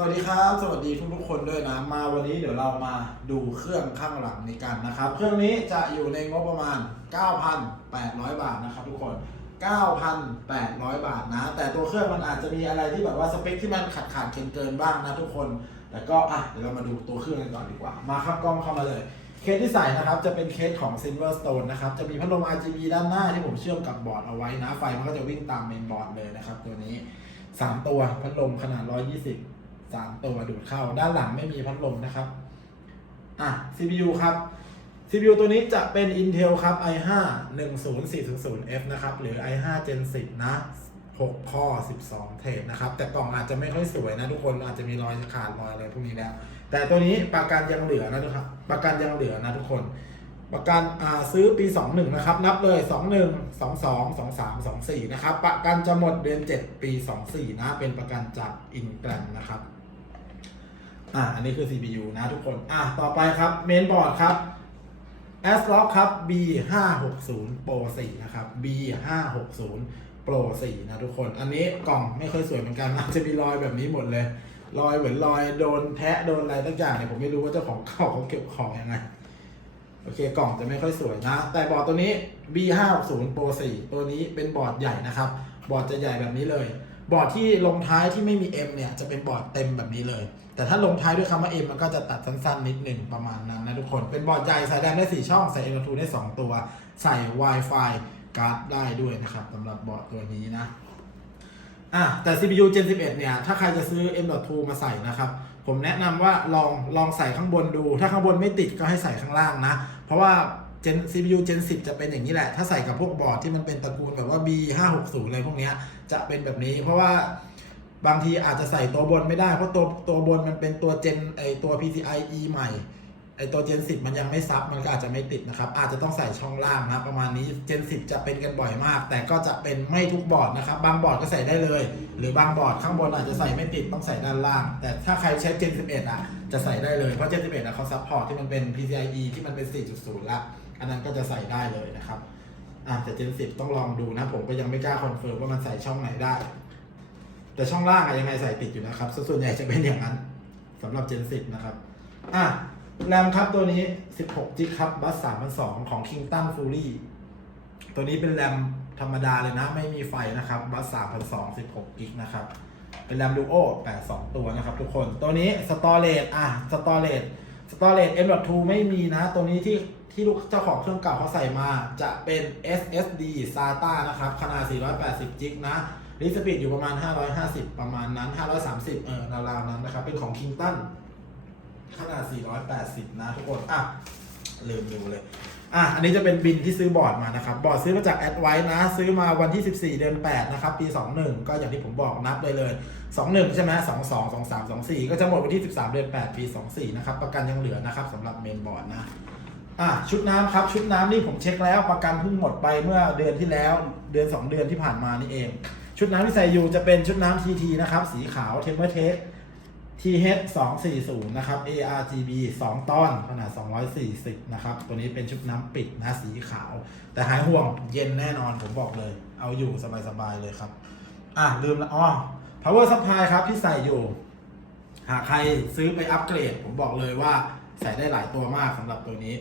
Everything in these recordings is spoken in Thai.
สวัสดีครับ สวัสดีทุกๆคนด้วยนะ มาวันนี้เดี๋ยวเรามาดูเครื่องข้างหลังนี้กันนะครับ เครื่องนี้จะอยู่ในงบประมาณ 9,800 บาทนะครับทุกคน 9,800 บาทนะ แต่ตัวเครื่องมันอาจจะมีอะไรที่แบบว่าสเปคที่มันขาดขาดเกินเกินบ้างนะทุกคน แต่ก็อะเดี๋ยวเรามาดูตัวเครื่องกันก่อนดีกว่า มาครับกล้องเข้ามาเลย เคสที่ใส่นะครับจะเป็นเคสของ Silverstone นะครับ จะมีพัดลม RGB ด้านหน้าที่ผมเชื่อมกับบอร์ดเอาไว้นะ ไฟมันก็จะวิ่งตามเมนบอร์ดเลยนะครับตัวนี้ 3 ตัวพัดลมขนาด 120 3ตัวดูดเข้า ด้านหลังไม่มีพัดลมนะครับ อะ CPU ครับ CPU ตัวนี้จะเป็น Intel ครับ i5 10400F นะครับ หรือ i5 Gen 10 นะ 6 ข้อ 12 เทรดนะครับ แต่กล่องอาจจะไม่ค่อยสวยนะทุกคน อาจจะมีรอยขาดรอยอะไรพวกนี้แล้ว แต่ตัวนี้ประกันยังเหลือนะทุกครับ ประกันยังเหลือนะทุกคน ประกันอ่าซื้อปี 21 นะครับ นับเลย 21 22 23 24 นะครับ ประกันจะหมดเดือน 7 ปี 24 นะ เป็นประกันจากอินแกรนนะครับ อ่าอันนี้คือ CPU นะทุกคน อะต่อไปครับเมนบอร์ดครับ a s r o c ครับ B 5 6 0 Pro 4 นะครับ B 5 6 0 Pro 4 นะทุกคน อันนี้กล่องไม่ค่อยสวยเหมือนกันอาจจะมีรอยแบบนี้หมดเลย รอยเหมือนรอยโดนแทะโดนอะไรตั้งอย่างเนี่ยผมไม่รู้ว่าเจ้าของเก่าเขาเก็บของยังไง โอเคกล่องจะไม่ค่อยสวยนะ แต่บอร์ดตัวนี้ B 5 6 0 Pro 4 ตัวนี้เป็นบอร์ดใหญ่นะครับ บอร์ดจะใหญ่แบบนี้เลย บอร์ดที่ลงท้ายที่ไม่มี M เนี่ยจะเป็นบอร์ดเต็มแบบนี้เลย แต่ถ้าลงท้ายด้วยคำว่า M มันก็จะตัดสั้นๆนิดหนึ่งประมาณนั้นนะทุกคน เป็นบอร์ดใหญ่ใส่แรมได้ 4 ช่อง ใส่ M.2 ได้ 2 ตัว ใส่ Wi-Fi การ์ดได้ด้วยนะครับสำหรับบอร์ดตัวนี้นะอะแต่ CPU Gen 11 เนี่ย ถ้าใครจะซื้อ M.2 มาใส่นะครับ ผมแนะนำว่าลองลองใส่ข้างบนดู ถ้าข้างบนไม่ติดก็ให้ใส่ข้างล่างนะ เพราะว่า Gen CPU Gen 10 จะเป็นอย่างนี้แหละ ถ้าใส่กับพวกบอร์ดที่มันเป็นตระกูลแบบว่า B 5 6 0 อะไรพวกนี้จะเป็นแบบนี้ เพราะว่า บางทีอาจจะใส่ตัวบนไม่ได้ เพราะตัวตัวบนมันเป็นตัว Gen ไอตัว PCIe ใหม่ไอตัว Gen 10 มันยังไม่ซับมันก็อาจจะไม่ติดนะครับ อาจจะต้องใส่ช่องล่างนะประมาณนี้ Gen 10 จะเป็นกันบ่อยมาก แต่ก็จะเป็นไม่ทุกบอร์ดนะครับ บางบอร์ดก็ใส่ได้เลย หรือบางบอร์ดข้างบนอาจจะใส่ไม่ติดต้องใส่ด้านล่าง แต่ถ้าใครใช้ Gen 11 อะ จะใส่ได้เลยเพราะ Gen 11อะเขาซัพพอร์ตที่มันเป็น PCIe ที่มันเป็น 4.0 ละอันนั้นก็จะใส่ได้เลยนะครับอะแต่ Gen 10 ต้องลองดูนะผมก็ยังไม่กล้าคอนเฟิร์มว่ามันใส่ช่องไหนได้ แต่ช่องล่างอะยังไงใส่ติดอยู่นะครับส่วนใหญ่จะเป็นอย่างนั้นสำหรับ Gen 10 นะครับอะแรมครับตัวนี้ 16จิกครับบัส3,200ของ Kingston Fury ตัวนี้เป็นแรมธรรมดาเลยนะ ไม่มีไฟนะครับบัส3,200 16กิกนะครับ เป็นแรมดูโอ82 ตัวนะครับทุกคนตัวนี้สตอเรจอะสตอเรจสตอเรจ M.2 ไม่มีนะ ตัวนี้ที่ที่ลูกเจ้าของเครื่องเก่าเขาใส่มาจะเป็น SSD SATA นะครับ ขนาด 480 จิกนะ รีสปีดอยู่ประมาณ 550 ประมาณนั้น 530 เออราวๆนั้นนะครับ เป็นของ Kingston ขนาด 480 นะทุกคน อะ ลืมดูเลย อะ อันนี้จะเป็นบินที่ซื้อบอร์ดมานะครับ บอร์ดซื้อมาจากแอดไว้นะ ซื้อมาวันที่ 14 เดือน 8 นะครับ ปี 21 ก็อย่างที่ผมบอกนับเลยเลย 21 ใช่ไหม22 23 24 ก็จะหมดวันที่ 13 เดือน 8 ปี 24 นะครับ ประกันยังเหลือนะครับสำหรับเมนบอร์ดนะอะชุดน้ำครับ ชุดน้ำนี่ผมเช็คแล้วประกันเพิ่งหมดไปเมื่อเดือนที่แล้ว เดือน 2 เดือนที่ผ่านมานี่เอง ชุดน้ำที่ใส่อยู่จะเป็นชุดน้ำ TT นะครับ สีขาวเทมเปอร์เทส TH 2 4 0นะครับ ARGB 2 ต้อน ขนาด 240 นะครับ ตัวนี้เป็นชุดน้ำปิดนะสีขาว แต่หายห่วงเย็นแน่นอนผมบอกเลย เอาอยู่สบายๆเลยครับ อะ ลืมละอ๋อ power supply ครับที่ใส่อยู่ หากใครซื้อไปอัปเกรด ผมบอกเลยว่าใส่ได้หลายตัวมากสำหรับตัวนี้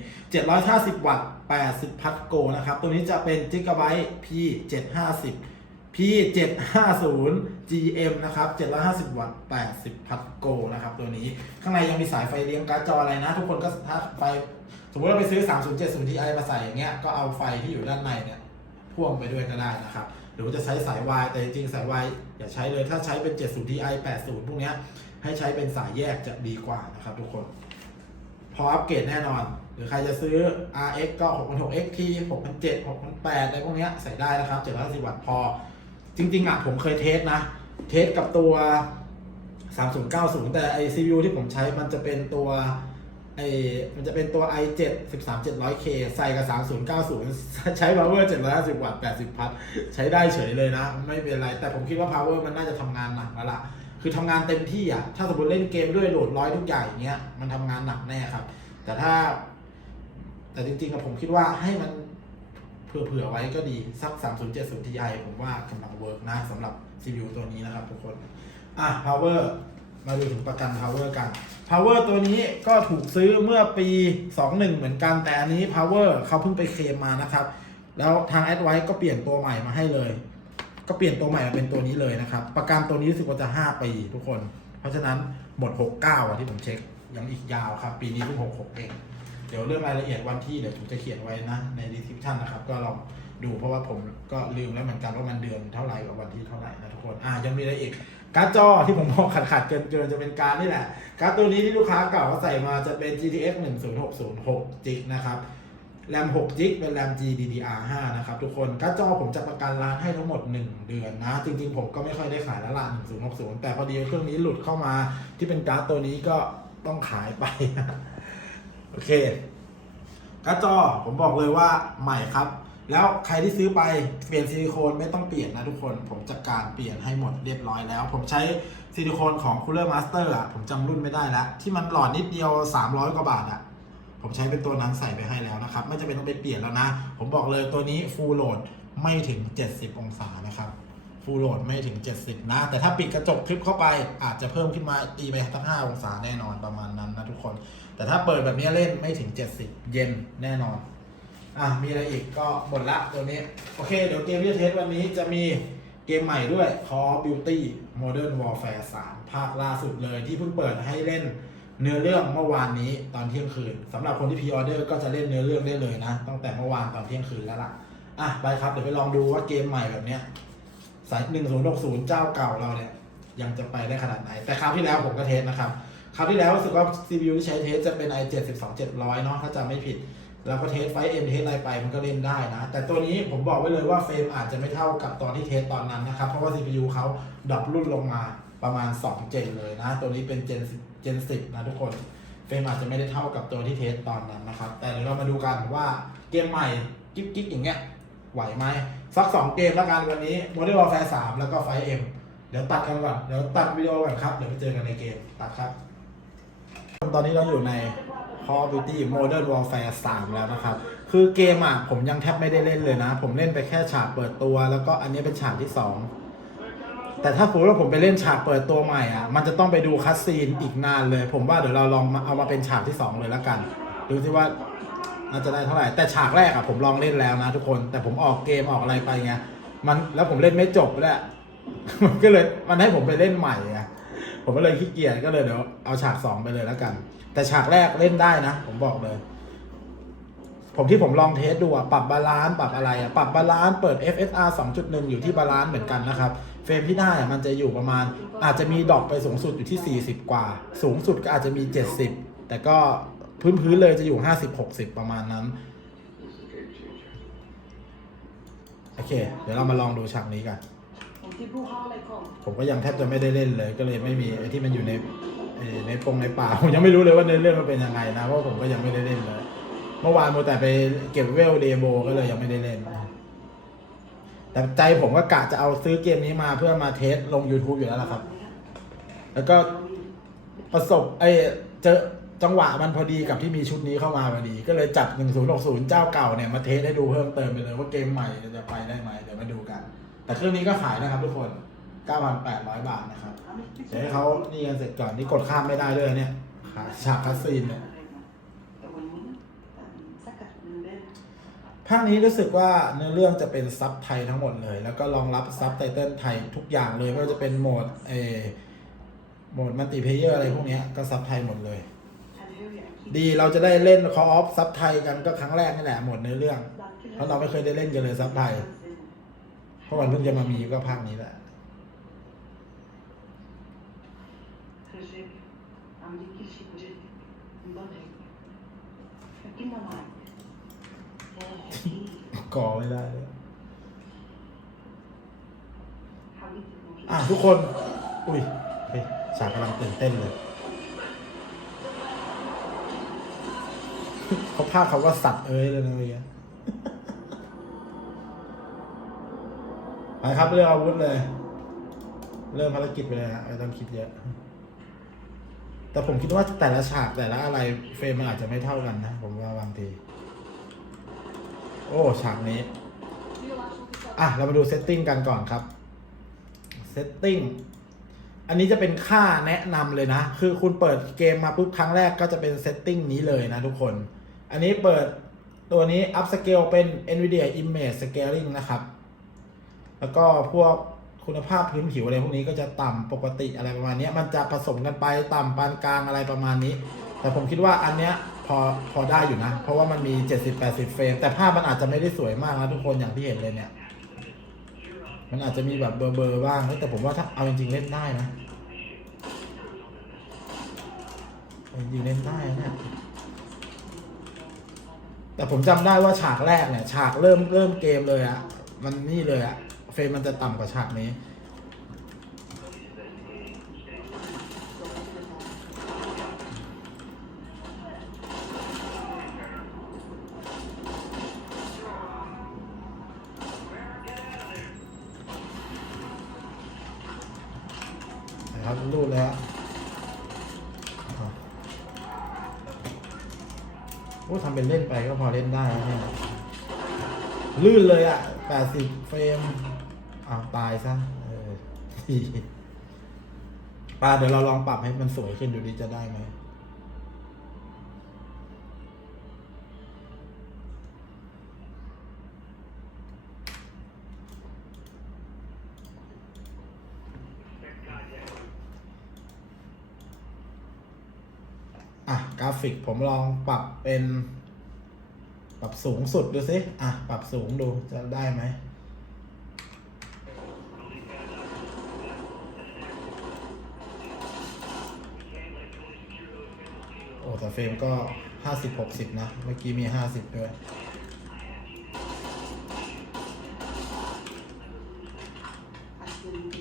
750 วัตต์ 80 พัทโกนะครับ ตัวนี้จะเป็นจิกะไบต์ P750 P750 GM นะครับ 750 วัตต์ 80 พัดโกนะครับ ตัวนี้ ข้างในยังมีสายไฟเลี้ยงการ์ดจออะไรนะ ทุกคนก็ถ้าไฟ สมมติเราไปซื้อ 3070 Ti มาใส่อย่างเงี้ย ก็เอาไฟที่อยู่ด้านในเนี่ยพ่วงไปด้วยก็ได้นะครับ หรือว่าจะใช้สายวาย แต่จริงสายวายอย่าใช้เลย ถ้าใช้เป็น 70 Ti 80 พวกเนี้ย ให้ใช้เป็นสายแยกจะดีกว่านะครับทุกคน พออัปเกรดแน่นอน หรือใครจะซื้อ RX ก็ 6 6 XT 6 7 6 8อะไรพวกเนี้ยใส่ได้นะครับ750วัตต์พอ จริงๆอะผมเคยเทสนะ เทสกับตัว 3090 แต่ไอ CPU ที่ผมใช้มันจะเป็นตัวไอมันจะเป็นตัว i7 13700K ใส่กับ 3090 ใช้ power 750 วัตต์ 80 พัทใช้ได้เฉยเลยนะ ไม่เป็นไร แต่ผมคิดว่า power มันน่าจะทำงานหนักแล้วล่ะ คือทำงานเต็มที่อะ ถ้าสมมติเล่นเกมด้วยโหลดร้อยทุกอย่างอย่างเงี้ย มันทำงานหนักแน่ครับ แต่ถ้า แต่จริงๆอะผมคิดว่าให้มัน เผื่อไว้ก็ดีสัก 3070 Ti ผมว่ากำลังเวิร์กนะสำหรับ CPU ตัวนี้นะครับทุกคน อะ power มาดูถึงประกัน power กัน power ตัวนี้ก็ถูกซื้อเมื่อปี 21 เหมือนกัน แต่อันนี้ power เขาเพิ่งไปเคลมมานะครับ แล้วทาง a d v i c e ก็เปลี่ยนตัวใหม่มาให้เลย ก็เปลี่ยนตัวใหม่มาเป็นตัวนี้เลยนะครับ ประกันตัวนี้รู้สึกว่าจะ 5 ปีทุกคน เพราะฉะนั้นหมด 69อะที่ผมเช็ค ยังอีกยาวครับ ปีนี้เพิ่ง66เอง เดี๋ยวเรื่องรายละเอียดวันที่เดี๋ยวผมจะเขียนไว้นะใน description นะครับ ก็ลองดูเพราะว่าผมก็ลืมแล้วเหมือนกันว่ามันเดือนเท่าไหร่กับวันที่เท่าไหร่นะทุกคนอะยังมีอะไรอีกการ์ดจอที่ผมบอกขาดๆเกินเกินๆจะเป็นการนี่แหละการ์ดตัวนี้ที่ลูกค้าเก่าเขาใส่มาจะเป็น GTX 1060 6 g นะครับแรม6 g เป็นแรม GDDR5 นะครับทุกคนการ์ดจอผมจะประกันร้านให้ทั้งหมด 1 เดือนนะ จริงๆผมก็ไม่ค่อยได้ขายแล้วล่ะ1060 แต่พอดีเครื่องนี้หลุดเข้ามาที่เป็นการ์ดตัวนี้ก็ต้องขายไป โอเคกร์ดจอผมบอกเลยว่าใหม่ครับ แล้วใครที่ซื้อไปเปลี่ยนซิลิโคนไม่ต้องเปลี่ยนนะทุกคน ผมจัดการเปลี่ยนให้หมดเรียบร้อยแล้ว ผมใช้ซิลิโคนของ Cooler Master อะ ผมจำรุ่นไม่ได้แล้ว ที่มันหลอดนิดเดียว 300 กว่าบาทอะ ผมใช้เป็นตัวนั้นใส่ไปให้แล้วนะครับ ไม่จำเป็นต้องไปเปลี่ยนแล้วนะ ผมบอกเลยตัวนี้ Full Load ไม่ถึง 70 องศานะครับ Full Load ไม่ถึง 70 นะ แต่ถ้าปิดกระจกคลิปเข้าไปอาจจะเพิ่มขึ้นมาตีไปสัก5องศาแน่นอนประมาณนั้นนะทุกคน แต่ถ้าเปิดแบบนี้เล่นไม่ถึง 70 เย็นแน่นอน อะ มีอะไรอีกก็หมดละตัวนี้ โอเค เดี๋ยวเกมที่จะเทสวันนี้จะมีเกมใหม่ด้วย Call of Duty Modern Warfare 3 ภาคล่าสุดเลยที่เพิ่งเปิดให้เล่นเนื้อเรื่องเมื่อวานนี้ตอนเที่ยงคืนสำหรับคนที่พ r ออเดอร์ก็จะเล่นเนื้อเรื่องได้เลยนะ ตั้งแต่เมื่อวานตอนเที่ยงคืนแล้วล่ะ อะ ไปครับ เดี๋ยวไปลองดูว่าเกมใหม่แบบเนี้ยสาย1060เจ้าเก่าเราเนี่ยยังจะไปได้ขนาดไหน แต่คราวที่แล้วผมก็เทสนะครับ คราวที่แล้วรู้สึกว่า CPU ที่ใช้เทสจะเป็น i7 12700 เนาะถ้าจำไม่ผิด แล้วก็เทสไฟเอ็มเทสอะไรไปมันก็เล่นได้นะ แต่ตัวนี้ผมบอกไว้เลยว่าเฟรมอาจจะไม่เท่ากับตอนที่เทสตอนนั้นนะครับ เพราะว่า CPU เขาดรอปรุ่นลงมาประมาณ 2 เจนเลยนะ ตัวนี้เป็นเจนเจน10นะทุกคนเฟรมอาจจะไม่ได้เท่ากับตัวที่เทสตอนนั้นนะครับ แต่เดี๋ยวเรามาดูกันว่าเกมใหม่กิ๊กกิ๊กอย่างเงี้ยไหวไหมสัก 2 เกมแล้วกันวันนี้ Modern Warfare 3 แล้วก็ไฟเอ็มเดี๋ยวตัดกันก่อนเดี๋ยวตัดวิดีโอก่อนครับ เดี๋ยวไปเจอกันในเกมตัดครับ ตอนนี้เราอยู่ใน Call of Duty Modern Warfare 3 แล้วนะครับ คือเกมอะผมยังแทบไม่ได้เล่นเลยนะ ผมเล่นไปแค่ฉากเปิดตัว แล้วก็อันนี้เป็นฉากที่ 2 แต่ถ้าผมว่าผมไปเล่นฉากเปิดตัวใหม่อะ มันจะต้องไปดูคัสซีนอีกนานเลย ผมว่าเดี๋ยวเราลองมาเอามาเป็นฉากที่ 2 เลยแล้วกัน ดูสิว่าน่าจะได้เท่าไหร่ แต่ฉากแรกอะผมลองเล่นแล้วนะทุกคน แต่ผมออกเกมออกอะไรไปไง มันแล้วผมเล่นไม่จบด้วยมันก็เลยมันให้ผมไปเล่นใหม่ไง ผมก็เลยขี้เกียจก็เลยเดี๋ยวเอาฉากสองไปเลยแล้วกัน แต่ฉากแรกเล่นได้นะ ผมบอกเลย ผมที่ผมลองเทสดูอะปรับบาลานซ์ปรับอะไรอะปรับบาลานซ์เปิด FSR 2.1 อยู่ที่บาลานซ์เหมือนกันนะครับ เฟรมที่ได้อะมันจะอยู่ประมาณ อาจจะมีดรอปไปสูงสุดอยู่ที่ 40 กว่า สูงสุดก็อาจจะมี 70 แต่ก็พื้นพื้นๆเลยจะอยู่ 50-60 ประมาณนั้นโอเค เดี๋ยวเรามาลองดูฉากนี้กัน ผมก็ยังแทบจะไม่ได้เล่นเลย ก็เลยไม่มีไอ้ที่มันอยู่ในในปงในป่าผมยังไม่รู้เลยว่าเนื้อเรื่องมันเป็นยังไงนะเพราะผมก็ยังไม่ได้เล่นเลย เมื่อวานโมแต่ไปเก็บเวลเดโมก็เลยยังไม่ได้เล่น แต่ใจผมก็กะจะเอาซื้อเกมนี้มาเพื่อมาเทสลง YouTube อยู่แล้วล่ะครับ แล้วก็ประสบไอ้เจอจังหวะมันพอดีกับที่มีชุดนี้เข้ามาพอดี ก็เลยจับ 1060 เจ้าเก่าเนี่ยมาเทสให้ดูเพิ่มเติมไปเลยว่าเกมใหม่จะไปได้ไหมเดี๋ยวมาดูกัน แต่เครื่องนี้ก็ขายนะครับทุกคน 9,800 บาทนะครับ เดี๋ยวให้เขานี่กันเสร็จก่อน นี่กดข้ามไม่ได้ด้วยเนี่ยขาฉากคัสซีนเนี่ยภาคนี้รู้สึกว่าเนื้อเรื่องจะเป็นซับไทยทั้งหมดเลย แล้วก็รองรับซับไตเติลไทยทุกอย่างเลยไม่ว่าจะเป็นโหมดเอโหมดมัลติเพเยอร์อะไรพวกนี้ก็ซับไทยหมดเลย ดีเราจะได้เล่นคออฟซับไทยกันก็ครั้งแรกนี่แหละหมดเนื้อเรื่อง เพราะเราไม่เคยได้เล่นกันเลยซับไทย เพราะมันเพิ่งจะมามีก็ภาคนี้แหละก่อไม่ได้เลยอะทุกคน อุ้ยเฮ้ยฉากกำลังตื่นเต้นเลยเขาพากเขาว่าสัตว์เอ้ยเลยนะเมื่อกี้ ครับเรื่องอาวุธเลย เริ่มภารกิจไปเลยฮะไม่ต้องคิดเยอะ แต่ผมคิดว่าแต่ละฉากแต่ละอะไรเฟรมมันอาจจะไม่เท่ากันนะ ผมว่าบางที โอ้ฉากนี้ อะ เรามาดูเซตติ้งกันก่อนครับเซตติ้งอันนี้จะเป็นค่าแนะนำเลยนะ คือคุณเปิดเกมมาปุ๊บครั้งแรกก็จะเป็นเซตติ้งนี้เลยนะทุกคน อันนี้เปิดตัวนี้ up scale เป็น NVIDIA Image Scaling นะครับ แล้วก็พวกคุณภาพพื้นผิวอะไรพวกนี้ก็จะต่ำปกติอะไรประมาณนี้มันจะผสมกันไปต่ำปานกลางอะไรประมาณนี้ แต่ผมคิดว่าอันเนี้ยพอพอได้อยู่นะ เพราะว่ามันมี 70-80 เฟรม แต่ภาพมันอาจจะไม่ได้สวยมากนะทุกคนอย่างที่เห็นเลยเนี่ย มันอาจจะมีแบบเบอร์เบอร์บ้าง แต่ผมว่าถ้าเอาจริงๆเล่นได้นะอาจริงเล่นได้นะแต่ผมจำได้ว่าฉากแรกเนี่ย ฉากเริ่มเริ่มเกมเลยอะมันนี่เลยอะ รมมันจะต่ำกว่าฉากนี้นะครับรูดแล้วอะโอ้ทำเป็นเล่นไปก็พอเล่นได้แล้วเนี่ยลื่นเลยอะ่ะ 80 เฟรม อ้าวตายซะเออปาเดี๋ยวเราลองปรับให้มันสวยขึ้นดูดิจะได้ไหมอะกราฟิกผมลองปรับเป็น ปรับสูงสุดดูสิอะ ปรับสูงดูจะได้ไหม แต่เฟรมก็ห้าสิบหกสิบนะ เมื่อกี้มีห้าสิบด้วย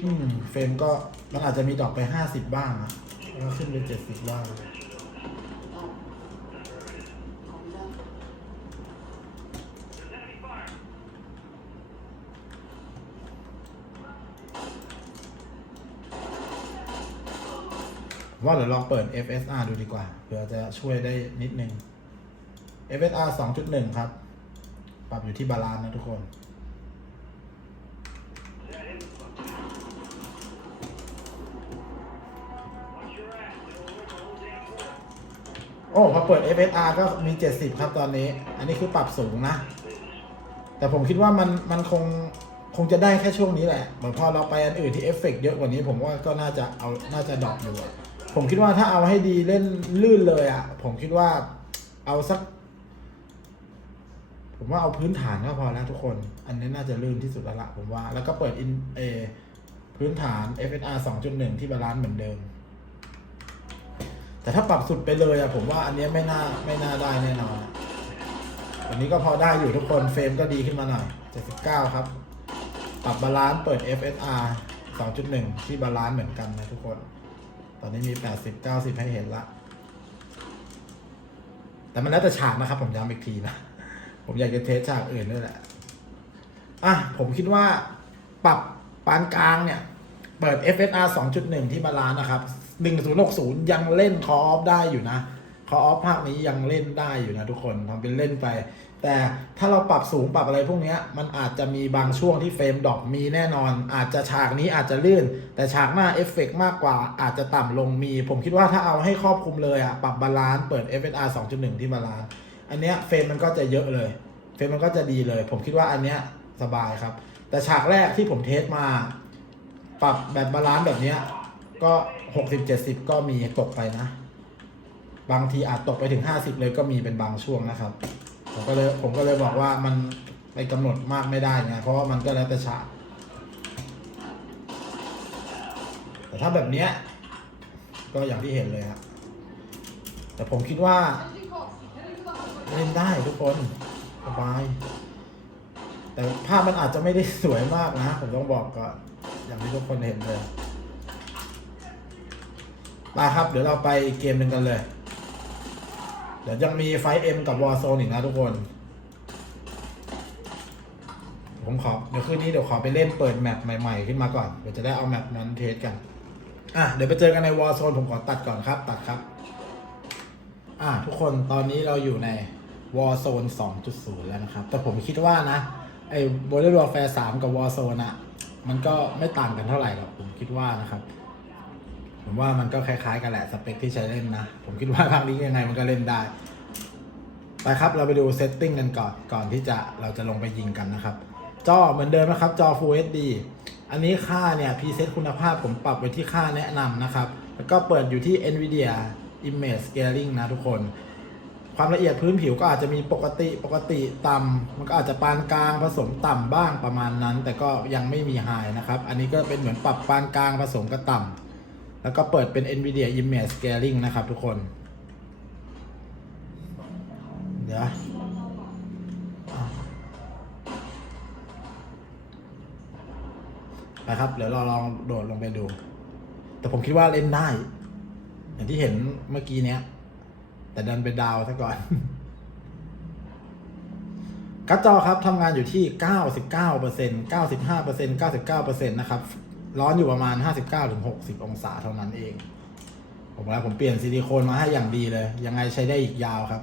อืมเฟรมก็มันอาจจะมีดรอกไปห้าสิบบ้างนะแล้วก็ขึ้นไปเจ็ดสิบบ้าง ว่าเดี๋ยวลองเปิด FSR ดูดีกว่าเผื่อจะช่วยได้นิดนึง FSR 2.1 ครับ ปรับอยู่ที่บาลานซ์นะทุกคนโอ้พอเปิด FSR ก็มี 70 ครับตอนนี้ อันนี้คือปรับสูงนะ แต่ผมคิดว่ามันมันคงคงจะได้แค่ช่วงนี้แหละ เหมือนพอเราไปอันอื่นที่เอฟเฟกต์เยอะกว่านี้ผมว่าก็น่าจะเอา น่าจะดรอปอยู่อะ ผมคิดว่าถ้าเอาให้ดีเล่นลื่นเลยอะ ผมคิดว่าเอาสัก ผมว่าเอาพื้นฐานก็พอแล้วทุกคน อันนี้น่าจะลื่นที่สุดแล้วละผมว่า แล้วก็เปิดอินเอพื้นฐาน FSR 2.1 ที่บาลานซ์เหมือนเดิม แต่ถ้าปรับสุดไปเลยอะผมว่าอันนี้ไม่น่าไม่น่าได้แน่นอนอะอันนี้ก็พอได้อยู่ทุกคนเฟรมก็ดีขึ้นมาหน่อย 79 ครับ ปรับบาลานซ์เปิด FSR 2.1 ที่บาลานซ์เหมือนกันนะทุกคน ตอนนี้มี 80 90 ให้เห็นละ แต่มันแล้วแต่ฉากนะครับ ผมย้ำอีกทีนะ ผมอยากจะเทสฉากอื่นด้วยแหละ อะ ผมคิดว่าปรับปานกลางเนี่ย เปิด FSR 2.1 ที่บาลานนะครับ 1060 ยังเล่นคออฟได้อยู่นะ คออฟภาคนี้ยังเล่นได้อยู่นะทุกคนทำเป็นเล่นไป แต่ถ้าเราปรับสูงปรับอะไรพวกนี้มันอาจจะมีบางช่วงที่เฟรมดรอปมีแน่นอน อาจจะฉากนี้อาจจะลื่น แต่ฉากหน้าเอฟเฟกต์มากกว่าอาจจะต่ำลงมี ผมคิดว่าถ้าเอาให้ครอบคลุมเลยอะปรับบาลานซ์เปิด FSR 2.1 ที่บาลานซ์อันเนี้ยเฟรมมันก็จะเยอะเลย เฟรมมันก็จะดีเลย ผมคิดว่าอันเนี้ยสบายครับ แต่ฉากแรกที่ผมเทสมา ปรับแบบบาลานซ์แบบเนี้ยก็หกสิบเจ็ดสิบก็มีตกไปนะ บางทีอาจตกไปถึงห้าสิบเลยก็มีเป็นบางช่วงนะครับ ผมก็เลยผมก็เลยบอกว่ามันไปกำหนดมากไม่ได้ไงเพราะว่ามันก็แล้วแต่ฉากแต่ถ้าแบบเนี้ยก็อย่างที่เห็นเลยครับแต่ผมคิดว่าเล่นได้ทุกคนสบาย แต่ภาพมันอาจจะไม่ได้สวยมากนะ ผมต้องบอกก่อนอย่างที่ทุกคนเห็นเลยมาครับ เดี๋ยวเราไปเกมหนึ่งกันเลย เดี๋ยวยังมีไฟเอ็มกับวอ r z โซนอีกนะทุกคน ผมขอเดี๋ยวคืนนี้เดี๋ยวขอไปเล่นเปิดแมปใหม่ ๆ ขึ้นมาก่อนเดี๋ยวจะได้เอาแมปนั้นเทสกัน อะเดี๋ยวไปเจอกันในวอ r z โซนผมขอตัดก่อนครับ ตัดครับ อะทุกคนตอนนี้เราอยู่ใน Warzone 2.0 แล้วนะครับ แต่ผมคิดว่านะไอ้ Modern Warfare 3กับ Warzone อะมันก็ไม่ต่างกันเท่าไหร่หรอกผมคิดว่านะครับ ผมว่ามันก็คล้ายๆกันแหละสเปคที่ใช้เล่นนะ ผมคิดว่าภาคนี้ยังไงมันก็เล่นได้ไปครับเราไปดูเซตติ้งกันก่อนก่อนที่จะเราจะลงไปยิงกันนะครับ จอเหมือนเดิมนะครับ จอ Full HD อันนี้ค่าเนี่ยพีเซตคุณภาพผมปรับไว้ที่ค่าแนะนำนะครับ แล้วก็เปิดอยู่ที่ NVIDIA Image Scaling นะทุกคน ความละเอียดพื้นผิวก็อาจจะมีปกติปกติต่ำมันก็อาจจะปานกลางผสมต่ำบ้างประมาณนั้น แต่ก็ยังไม่มีไฮนะครับ อันนี้ก็เป็นเหมือนปรับปานกลางผสมกับต่ำ แล้วก็เปิดเป็น NVIDIA Image Scaling นะครับทุกคน เดี๋ยวไปครับ เดี๋ยวเราลองโดดลงไปดู แต่ผมคิดว่าเล่นได้ อย่างที่เห็นเมื่อกี้เนี้ย แต่ดันไปดาวซะก่อนการ์ดจอครับทำงานอยู่ที่ 99% 95% 99%นะครับ ร้อนอยู่ประมาณ 59-60 องศาเท่านั้นเอง ผมว่าผมเปลี่ยนซิลิโคนมาให้อย่างดีเลย ยังไงใช้ได้อีกยาวครับ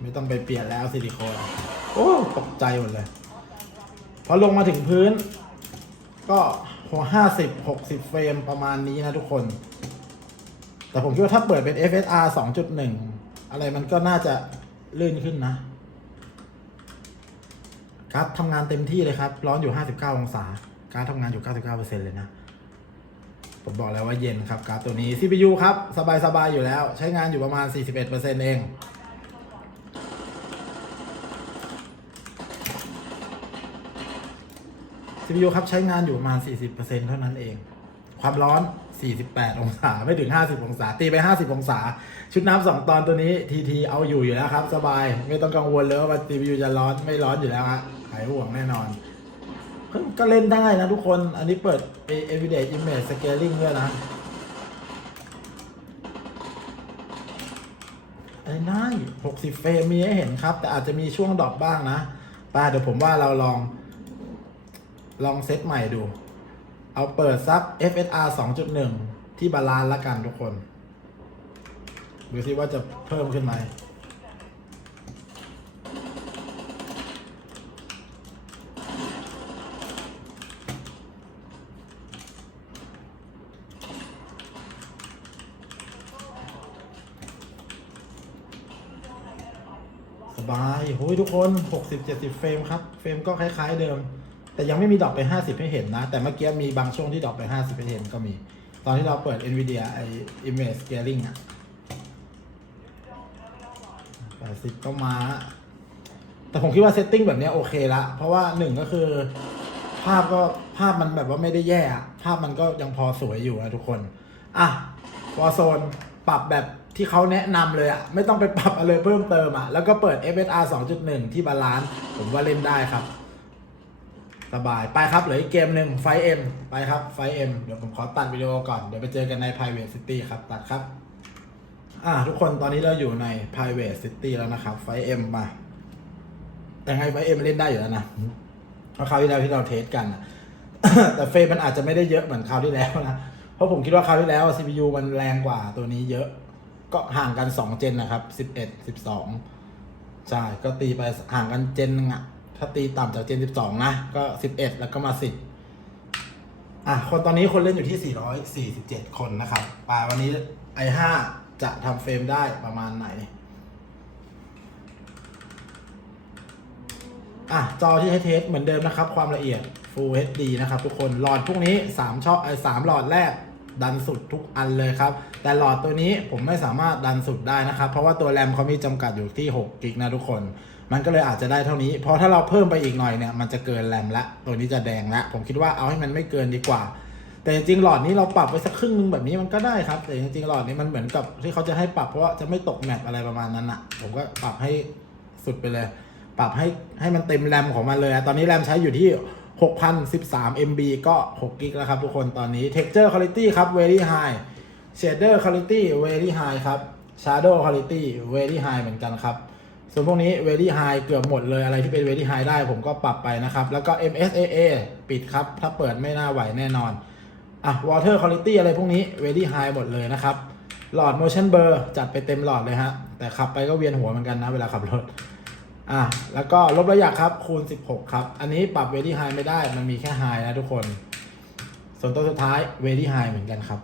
ไม่ต้องไปเปลี่ยนแล้วซิลิโคน โอ้ตกใจหมดเลย พอลงมาถึงพื้น ก็หัวห้าสิบหกสิบเฟรมประมาณนี้นะทุกคน แต่ผมคิดว่าถ้าเปิดเป็น FSR 2.1 อะไรมันก็น่าจะลื่นขึ้นนะ การทำงานเต็มที่เลยครับ ร้อนอยู่ 59 องศา การ์ทำงานอยู่ 99%เลยนะ ผมบอกแล้วว่าเย็นครับการ์ตัวนี้ CPU ครับ สบาย ๆ อยู่แล้ว ใช้งานอยู่ประมาณ 41%เอง CPU ครับ ใช้งานอยู่ประมาณ 40%เท่านั้นเอง ความร้อน 48 องศา ไม่ถึง 50 องศา ตีไป 50 องศา ชุดน้ำสองตอนตัวนี้ TT เอาอยู่อยู่แล้วครับ สบาย ไม่ต้องกังวลเลยว่า CPU จะร้อน ไม่ร้อนอยู่แล้วฮะายห่วงแน่นอนเฮ้ยก็เล่นได้นะทุกคน อันนี้เปิด Everyday Image Scaling ด้วยนะไอ้ได้60 เฟรมมีให้เห็นครับ แต่อาจจะมีช่วงดรอปบ้างนะป้าเดี๋ยวผมว่าเราลอง ลองเซตใหม่ดู เอาเปิดซัก FSR 2.1 ที่บาลานซ์ละกันทุกคน ดูซิว่าจะเพิ่มขึ้นไหม สบายโอ้ยทุกคน 60-70 เฟรมครับ เฟรมก็คล้าย ๆ เดิม แต่ยังไม่มีดรอปไป 50 ให้เห็นนะ แต่เมื่อกี้มีบางช่วงที่ดรอปไป 50 ให้เห็นก็มี ตอนที่เราเปิด NVIDIA ไอ Image Scaling อะ80 ก็มา แต่ผมคิดว่าเซตติ้งแบบนี้โอเคละ เพราะว่าหนึ่งก็คือ ภาพก็ภาพมันแบบว่าไม่ได้แย่ ภาพมันก็ยังพอสวยอยู่นะทุกคน อะวอโซนปรับแบบ ที่เขาแนะนำเลยอะไม่ต้องไปปรับอะไรเพิ่มเติมอะแล้วก็เปิด FSR 2.1 ที่บาลานซ์ผมว่าเล่นได้ครับ สบายไปครับเหลืออีกเกมหนึ่งไฟเอ็มไปครับไฟเอ็มเดี๋ยวผมขอตัดวิดีโอก่อน เดี๋ยวไปเจอกันใน private city ครับ ตัดครับ อ่าทุกคนตอนนี้เราอยู่ใน private city แล้วนะครับไฟเอ็มมา แต่ไงไฟเอ็มเล่นได้อยู่แล้วนะเพราะคราวที่แล้วที่เราเทสกันแต่เฟรมมันอาจจะไม่ได้เยอะเหมือนคราวที่แล้วนะเพราะผมคิดว่าคราวที่แล้ว CPU มันแรงกว่าตัวนี้เยอะ ก็ห่างกัน2เจนนะครับ11 12ใช่ก็ตีไปห่างกันเจนหนึงอะถ้าตีต่ำจากเจน12นะ ก็11แล้วก็มา10อะคนตอนนี้คนเล่นอยู่ที่447คนนะครับป่าวันนี้ i5 จะทำเฟรมได้ประมาณไหนอะจอที่ให้เทสเหมือนเดิมนะครับ ความละเอียด Full HD นะครับทุกคนหลอดพวกนี้ 3ช่องไอ้สามหลอดแรก ดันสุดทุกอันเลยครับ แต่หลอดตัวนี้ผมไม่สามารถดันสุดได้นะครับ เพราะว่าตัวแรมเขามีจำกัดอยู่ที่6กิกนะทุกคน มันก็เลยอาจจะได้เท่านี้ เพราะถ้าเราเพิ่มไปอีกหน่อยเนี่ยมันจะเกินแรมละ ตัวนี้จะแดงละ ผมคิดว่าเอาให้มันไม่เกินดีกว่า แต่จริงๆหลอดนี้เราปรับไว้สักครึ่งนึงแบบนี้มันก็ได้ครับ แต่จริงๆหลอดนี้มันเหมือนกับที่เขาจะให้ปรับเพราะว่าจะไม่ตกแมปอะไรประมาณนั้นอะผมก็ปรับให้สุดไปเลย ปรับให้ให้มันเต็มแรมของมันเลย ตอนนี้แรมใช้อยู่ที่ 6,013 MB ก็ 6 กิกแล้วครับทุกคนตอนนี้ Texture Quality ครับ very high Shader Quality very high ครับ Shadow Quality very high เหมือนกันครับ ส่วนพวกนี้ very high เกือบหมดเลยอะไรที่เป็น very high ได้ผมก็ปรับไปนะครับ แล้วก็ MSAA ปิดครับ ถ้าเปิดไม่น่าไหวแน่นอน อะ Water Quality อะไรพวกนี้ very high หมดเลยนะครับ หลอด motion blur จัดไปเต็มหลอดเลยฮะ แต่ขับไปก็เวียนหัวเหมือนกันนะเวลาขับรถ อะแล้วก็ลบระยะครับคูณ 16 ครับ อันนี้ปรับ very high ไม่ได้มันมีแค่ high นะทุกคน ส่วนตัวสุดท้ายเวดี้ไฮเหมือนกันครับ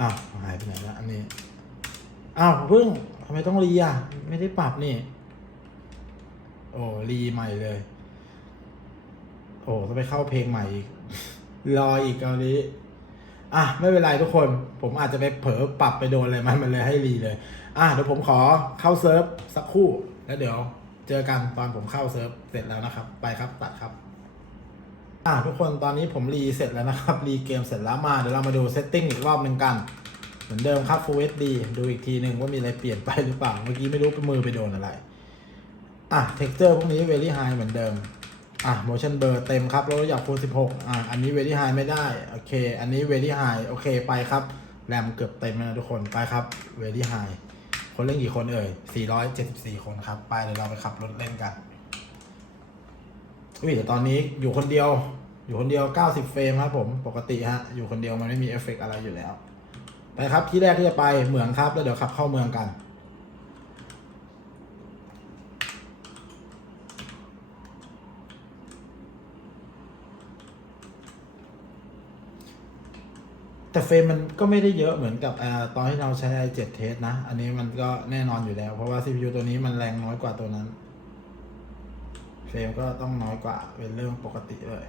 อ้าวหายไปไหนละอันนี้อ้าวเพิ่งทำไมต้องรีอะ ไม่ได้ปรับนี่ โอ้รีใหม่เลย โอ้ต้องไปเข้าเพลงใหม่อีกรออีกเกาหลีอะไม่เป็นไรทุกคน ผมอาจจะไปเผลอปรับไปโดนอะไรมันมันเลยให้รีเลย อะเดี๋ยวผมขอเข้าเซิร์ฟสักครู่ แล้วเดี๋ยวเจอกันตอนผมเข้าเซิร์ฟเสร็จแล้วนะครับ ไปครับตัดครับอะทุกคนตอนนี้ผมรีเสร็จแล้วนะครับ รีเกมเสร็จแล้วมาเดี๋ยวเรามาดูเซตติ้งอีกรอบหนึ่งกัน เหมือนเดิมครับ Full HD ดูอีกทีหนึ่งว่ามีอะไรเปลี่ยนไปหรือเปล่า เมื่อกี้ไม่รู้ไปมือไปโดนอะไร อะ texture พวกนี้ very high เหมือนเดิม อะ motion blur เต็มครับแล้วอยากคูณ16 อะ อันนี้ very high ไม่ได้ โอเค อันนี้ very high โอเคไปครับ แรมเกือบเต็มแล้วทุกคนไปครับ very high คนเล่นกี่คนเอ่ย 474 คนครับ ไปเดี๋ยวเราไปขับรถเล่นกันอุ้ยแต่ตอนนี้อยู่คนเดียว อยู่คนเดียว 90 เฟรมครับผม ปกติฮะ อยู่คนเดียวมันไม่มีเอฟเฟกอะไรอยู่แล้ว ไปครับที่แรกที่จะไปเหมืองครับ แล้วเดี๋ยวขับเข้าเมืองกัน แต่เฟรมมันก็ไม่ได้เยอะเหมือนกับอตอนที่เราใช้ i7 เทสนะ อันนี้มันก็แน่นอนอยู่แล้ว เพราะว่า CPU ตัวนี้มันแรงน้อยกว่าตัวนั้น เฟรมก็ต้องน้อยกว่าเป็นเรื่องปกติเลย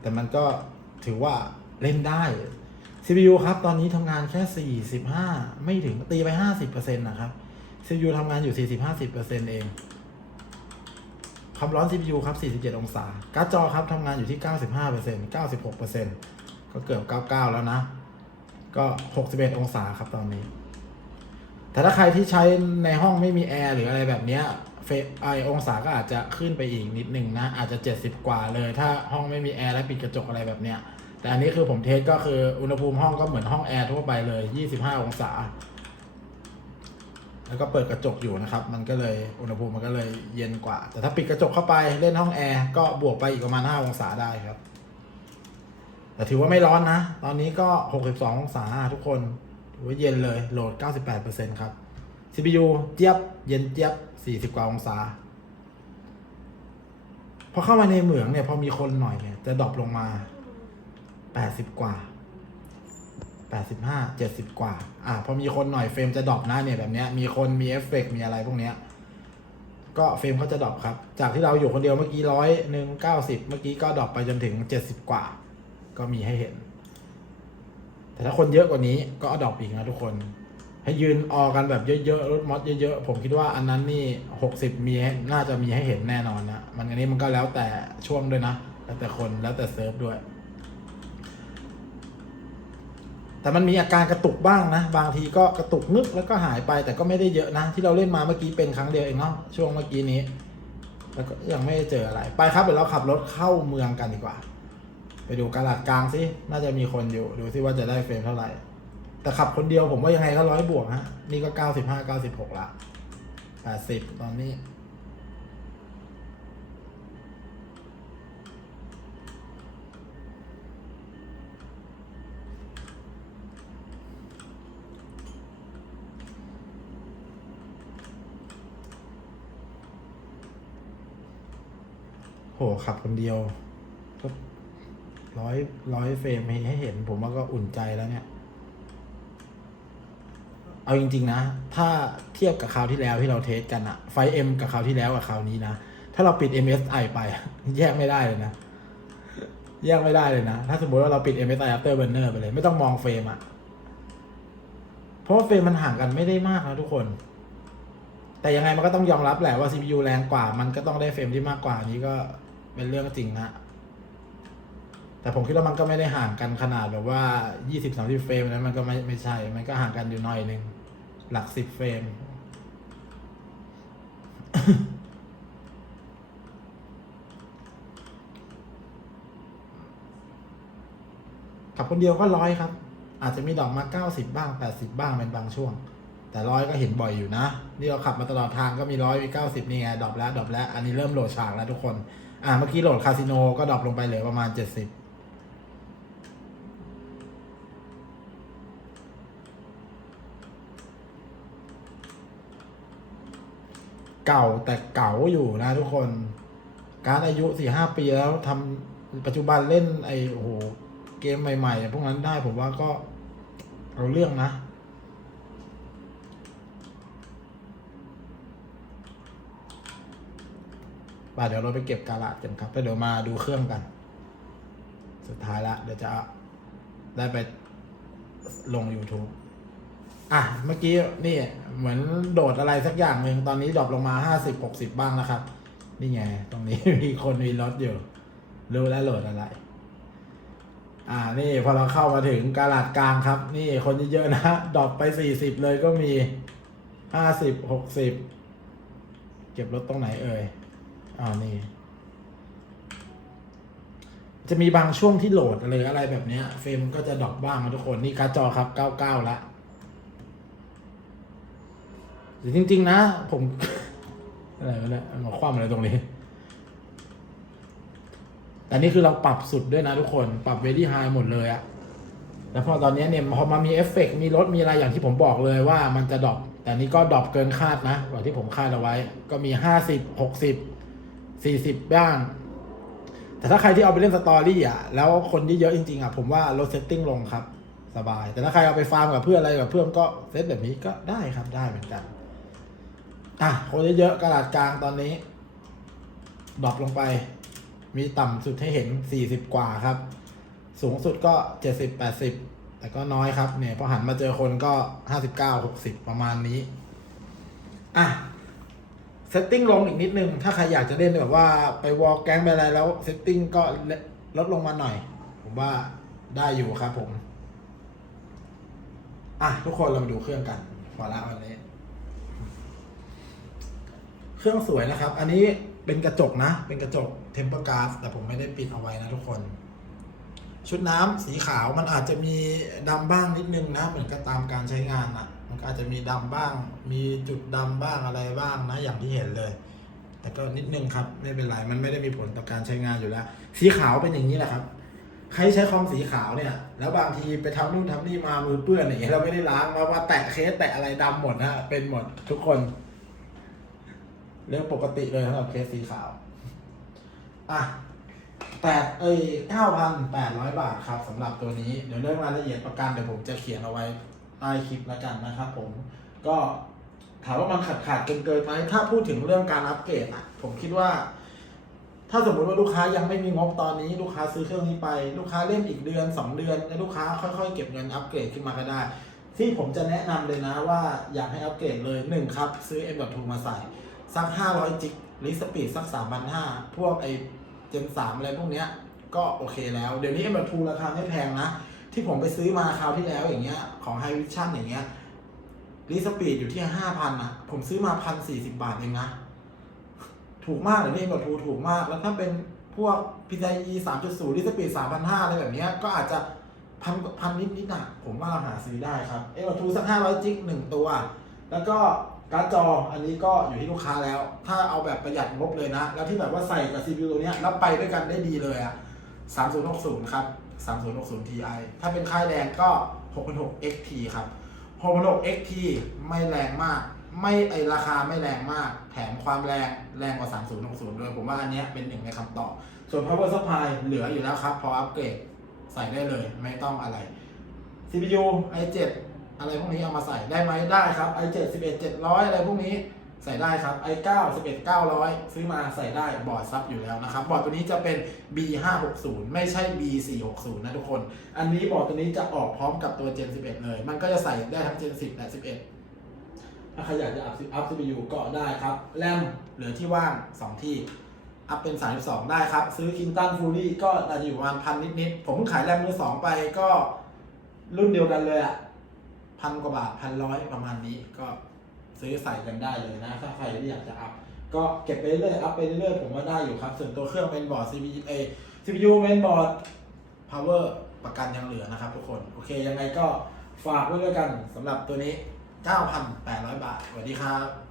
แต่มันก็ถือว่าเล่นได้ CPU ครับ ตอนนี้ทำงานแค่ 45 ไม่ถึงตีไป 50%นะครับ CPU ทำงานอยู่ 40-50%เองความร้อน CPU ครับ 47 องศา การ์ดจอครับทำงานอยู่ที่ 95% 96% ก็เกือบ 99 แล้วนะ ก็ 61 องศาครับตอนนี้ แต่ถ้าใครที่ใช้ในห้องไม่มีแอร์หรืออะไรแบบเนี้ยเฟไอองศาก็อาจจะขึ้นไปอีกนิดหนึ่งนะ อาจจะ 70 กว่าเลย ถ้าห้องไม่มีแอร์และปิดกระจกอะไรแบบเนี้ย แต่อันนี้คือผมเทสก็คืออุณหภูมิห้องก็เหมือนห้องแอร์ทั่วไปเลย 25 องศา แล้วก็เปิดกระจกอยู่นะครับ มันก็เลยอุณหภูมิมันก็เลยเย็นกว่า แต่ถ้าปิดกระจกเข้าไปเล่นห้องแอร์ก็บวกไปอีกประมาณ 5 องศาได้ครับ แต่ถือว่าไม่ร้อนนะ ตอนนี้ก็ 62 องศาทุกคนถือว่าเย็นเลยโหลด 98%ครับ CPU เจี๊ยบ เย็นเจี๊ยบ 40 กว่าองศา พอเข้ามาในเหมืองเนี่ย พอมีคนหน่อยเนี่ย จะดรอปลงมา 80 กว่า 85 70 กว่า อะพอมีคนหน่อยเฟรมจะดรอปนะเนี่ยแบบเนี้ย มีคนมีเอฟเฟกมีอะไรพวกเนี้ย ก็เฟรมเขาจะดรอปครับ จากที่เราอยู่คนเดียวเมื่อกี้ร้อยหนึ่งเก้าสิบเมื่อกี้ก็ดรอปไปจนถึง 70 กว่า ก็มีให้เห็น แต่ถ้าคนเยอะกว่านี้ก็อดอปอีกนะทุกคน ให้ยืนออกันแบบเยอะๆรถมอสเยอะๆผมคิดว่าอันนั้นนี่หกสิบมีให้น่าจะมีให้เห็นแน่นอนนะมันอันนี้มันก็แล้วแต่ช่วงด้วยนะแล้วแต่คนแล้วแต่เซิร์ฟด้วย แต่มันมีอาการกระตุกบ้างนะ บางทีก็กระตุกนึกแล้วก็หายไปแต่ก็ไม่ได้เยอะนะ ที่เราเล่นมาเมื่อกี้เป็นครั้งเดียวเองเนาะช่วงเมื่อกี้นี้ แล้วก็ยังไม่ได้เจออะไร ไปครับเดี๋ยวเราขับรถเข้าเมืองกันดีกว่า ไปดูกาลาดกลางสิน่าจะมีคนอยู่ ดูซิว่าจะได้เฟรมเท่าไหร่ แต่ขับคนเดียวผมว่ายังไงก็ร้อยบวกฮะ นี่ก็เก้าสิบห้าเก้าสิบหกละแปดสิบตอนนี้โหขับคนเดียว ร้อยร้อยเฟรมให้เห็น ผมว่าก็อุ่นใจแล้วเนี่ย เอาจริง ๆ นะ ถ้าเทียบกับคราวที่แล้วที่เราเทสกันอะไฟเอ็มกับคราวที่แล้วกับคราวนี้นะ ถ้าเราปิด MSI ไป แยกไม่ได้เลยนะ แยกไม่ได้เลยนะ ถ้าสมมติว่าเราปิด MSI After Burner ไปเลย ไม่ต้องมองเฟรมอะเพราะว่าเฟรมมันห่างกันไม่ได้มากนะทุกคน แต่ยังไงมันก็ต้องยอมรับแหละว่า CPU แรงกว่า มันก็ต้องได้เฟรมที่มากกว่านี้ก็เป็นเรื่องจริงนะ แต่ผมคิดว่ามันก็ไม่ได้ห่างกันขนาดแบบว่า 20-30 เฟรมนะมันก็ไม่ไม่ใช่ มันก็ห่างกันอยู่หน่อยหนึ่งหลัก 10 เฟรม ขับคนเดียวก็ร้อยครับ อาจจะมีดอกมา 90 บ้าง 80 บ้างเป็นบางช่วง แต่ร้อยก็เห็นบ่อยอยู่นะ นี่เราขับมาตลอดทางก็มีร้อยมี 90 นี่ไงดรอปแล้วดรอปแล้ว อันนี้เริ่มโหลดฉากแล้วทุกคน อ่าเมื่อกี้โหลดคาสิโนก็ดรอปลงไปเหลือประมาณ 70 เก่าแต่เก่าอยู่นะทุกคน การอายุสี่ห้าปีแล้วทปัจจุบันเล่นไอโอ้โหเกมใหม่ๆพวกนั้นได้ผมว่าก็เอาเรื่องนะป่ะเดี๋ยวเราไปเก็บกาลาดกันครับแล้วเดี๋ยวมาดูเครื่องกัน สุดท้ายละเดี๋ยวจะได้ไปลง YouTube อะเมื่อกี้นี่เหมือนโดดอะไรสักอย่างหนึ่งตอนนี้ดรอปลงมาห้าสิบหกสิบบ้างนะครับ นี่ไง ตรงนี้มีคนมีรถอยู่ รู้แล้วโหลดอะไร อ่านี่พอเราเข้ามาถึงกาลาดกลางครับ นี่คนเยอะๆนะดรอปไปสี่สิบเลยก็มีห้าสิบหกสิบเก็บรถตรงไหนเอ่ยอ่านี่จะมีบางช่วงที่โหลดอะไรอะไรแบบนี้เฟรมก็จะดรอปบ้างนะทุกคน นี่การ์ดจอครับ 99 ละ แต่จริง ๆ นะ ผม อะไรวะเนี่ยมาคว่ำอะไรตรงนี้ แต่นี่คือเราปรับสุดด้วยนะทุกคน ปรับ very high หมดเลยอะแล้วพอตอนนี้เนี่ยพอมามีเอฟเฟกต์มีรถมีอะไรอย่างที่ผมบอกเลยว่ามันจะดรอปแต่นี่ก็ดรอปเกินคาดนะกว่าที่ผมคาดเอาไว้ ก็มีห้าสิบหกสิบสี่สิบบ้าง แต่ถ้าใครที่เอาไปเล่นสตอรี่อะ แล้วคนที่เยอะจริงๆอะผมว่าลดเซตติ้งลงครับ สบาย แต่ถ้าใครเอาไปฟาร์มกับเพื่อนอะไรกับเพื่อนก็เซตแบบนี้ก็ได้ครับได้เหมือนกัน อะคนเยอะๆกระดาษกลางตอนนี้ดรอปลงไป มีต่ำสุดให้เห็น 40 กว่าครับ สูงสุดก็ 70 80 แต่ก็น้อยครับเนี่ยพอหันมาเจอคนก็ 59 60 ประมาณนี้ อะเซตติ้งลงอีกนิดนึง ถ้าใครอยากจะเล่นแบบว่าไปวอลแก๊งไปอะไรแล้วเซตติ้งก็ลดลงมาหน่อย ผมว่าได้อยู่ครับผม อะ ทุกคนเรามาดูเครื่องกันพอละวันนี้ เครื่องสวยนะครับ อันนี้เป็นกระจกนะ เป็นกระจกเทมเปอร์ก a า s แต่ผมไม่ได้ปิดเอาไว้นะทุกคน ชุดน้ำสีขาวมันอาจจะมีดำบ้างนิดนึงนะ เหมือนกับตามการใช้งานอนะมันก็อาจจะมีดำบ้าง มีจุดดำบ้างอะไรบ้างนะ อย่างที่เห็นเลย แต่ก็นิดนึงครับ ไม่เป็นไร มันไม่ได้มีผลต่อการใช้งานอยู่แล้ว สีขาวเป็นอย่างนี้แหละครับ ใครใช้คอมสีขาวเนี่ย แล้วบางทีไปทำนู่นทำนี่มามือเปื้อนอย่างเงี้ยเราไม่ได้ล้างมาว่าแตะเคสแตะอะไรดำหมดนะ เป็นหมดทุกคน เรื่องปกติเลยสำหรับเคสสีขาว อะแปดเอ้ยเก้าพันแปดร้อยบาทครับสำหรับตัวนี้ เดี๋ยวเรื่องรายละเอียดประกันเดี๋ยวผมจะเขียนเอาไว้ใต้คลิปแล้วกันนะครับผม ก็ถามว่ามันขาดขาดเกินเกินไหมถ้าพูดถึงเรื่องการอัปเกรดอะ ผมคิดว่า ถ้าสมมติว่าลูกค้ายังไม่มีงบตอนนี้ ลูกค้าซื้อเครื่องนี้ไป ลูกค้าเล่นอีกเดือนสองเดือน แล้วลูกค้าค่อยๆ เก็บเงินอัปเกรดขึ้นมาก็ได้ ที่ผมจะแนะนำเลยนะว่าอยากให้อัปเกรดเลยหนึ่งครับซื้อ M.2 มาใส่ สัก 500 จิกลิสปีดสัก 3,500 พวกไอเจน3อะไรพวกเนี้ย ก็โอเคแล้ว เดี๋ยวนี้ M.2 ราคาไม่แพงนะ ที่ผมไปซื้อมาคราวที่แล้วอย่างเงี้ยของ High Vision อย่างเงี้ยลิสปีดอยู่ที่5,000นะผมซื้อมา1,040บาทเองนะ ถูกมากเลยนี่ M.2 ถูกมาก แล้วถ้าเป็นพวก PCIe 3.0ลิสปีด3,500อะไรแบบเนี้ยก็อาจจะพันพันนิดนิดน่ะผมว่าเราหาซื้อได้ครับ M.2 สัก500จิกหนึ่งตัว แล้วก็ การ์ดจออันนี้ก็อยู่ที่ลูกค้าแล้ว ถ้าเอาแบบประหยัดงบเลยนะ แล้วที่แบบว่าใส่กับ CPU ตัวเนี้ยแล้วไปด้วยกันได้ดีเลยอะ3060 ครับ 3060 Ti ถ้าเป็นค่ายแรงก็616 XT ครับ616 XT ไม่แรงมาก ไม่ไอราคาไม่แรงมาก แถมความแรงแรงกว่า 3060 ด้วย ผมว่าอันเนี้ยเป็นหนึ่งในคำตอบ ส่วน power supply เหลืออยู่แล้วครับ พออัปเกรดใส่ได้เลย ไม่ต้องอะไร CPU i7 อะไรพวกนี้เอามาใส่ได้ไหมได้ครับ i7 11 700 อะไรพวกนี้ใส่ได้ครับ i9 11 900 ซื้อมาใส่ได้บอร์ดซับอยู่แล้วนะครับ บอร์ดตัวนี้จะเป็น B560 ไม่ใช่ B460 นะทุกคน อันนี้บอร์ดตัวนี้จะออกพร้อมกับตัว Gen 11 เลย มันก็จะใส่ได้ทั้ง Gen 10 และ 11 ถ้าใครอยากจะอัพอัพ CPU ก็ได้ครับ แรมเหลือที่ว่าง 2 ที่ อัพเป็น 32 ได้ครับ ซื้อคินตันฟูรี่ก็น่าจะอยู่ประมาณพันนิดๆผมขายแรมมือสองไปก็รุ่นเดียวกันเลยอะ พันกว่าบาทพันร้อยประมาณนี้ก็ซื้อใส่กันได้เลยนะ ถ้าใครที่อยากจะอัพก็เก็บไปเรื่อยอัพไปเรื่อยผมว่าได้อยู่ครับส่วนตัวเครื่องเป็นบอร์ด CPU เอ CPU เป็นบอร์ด power ประกันยังเหลือนะครับทุกคนโอเคยังไงก็ฝากไว้ด้วยกันสำหรับตัวนี้ 9,800 บาทสวัสดีครับ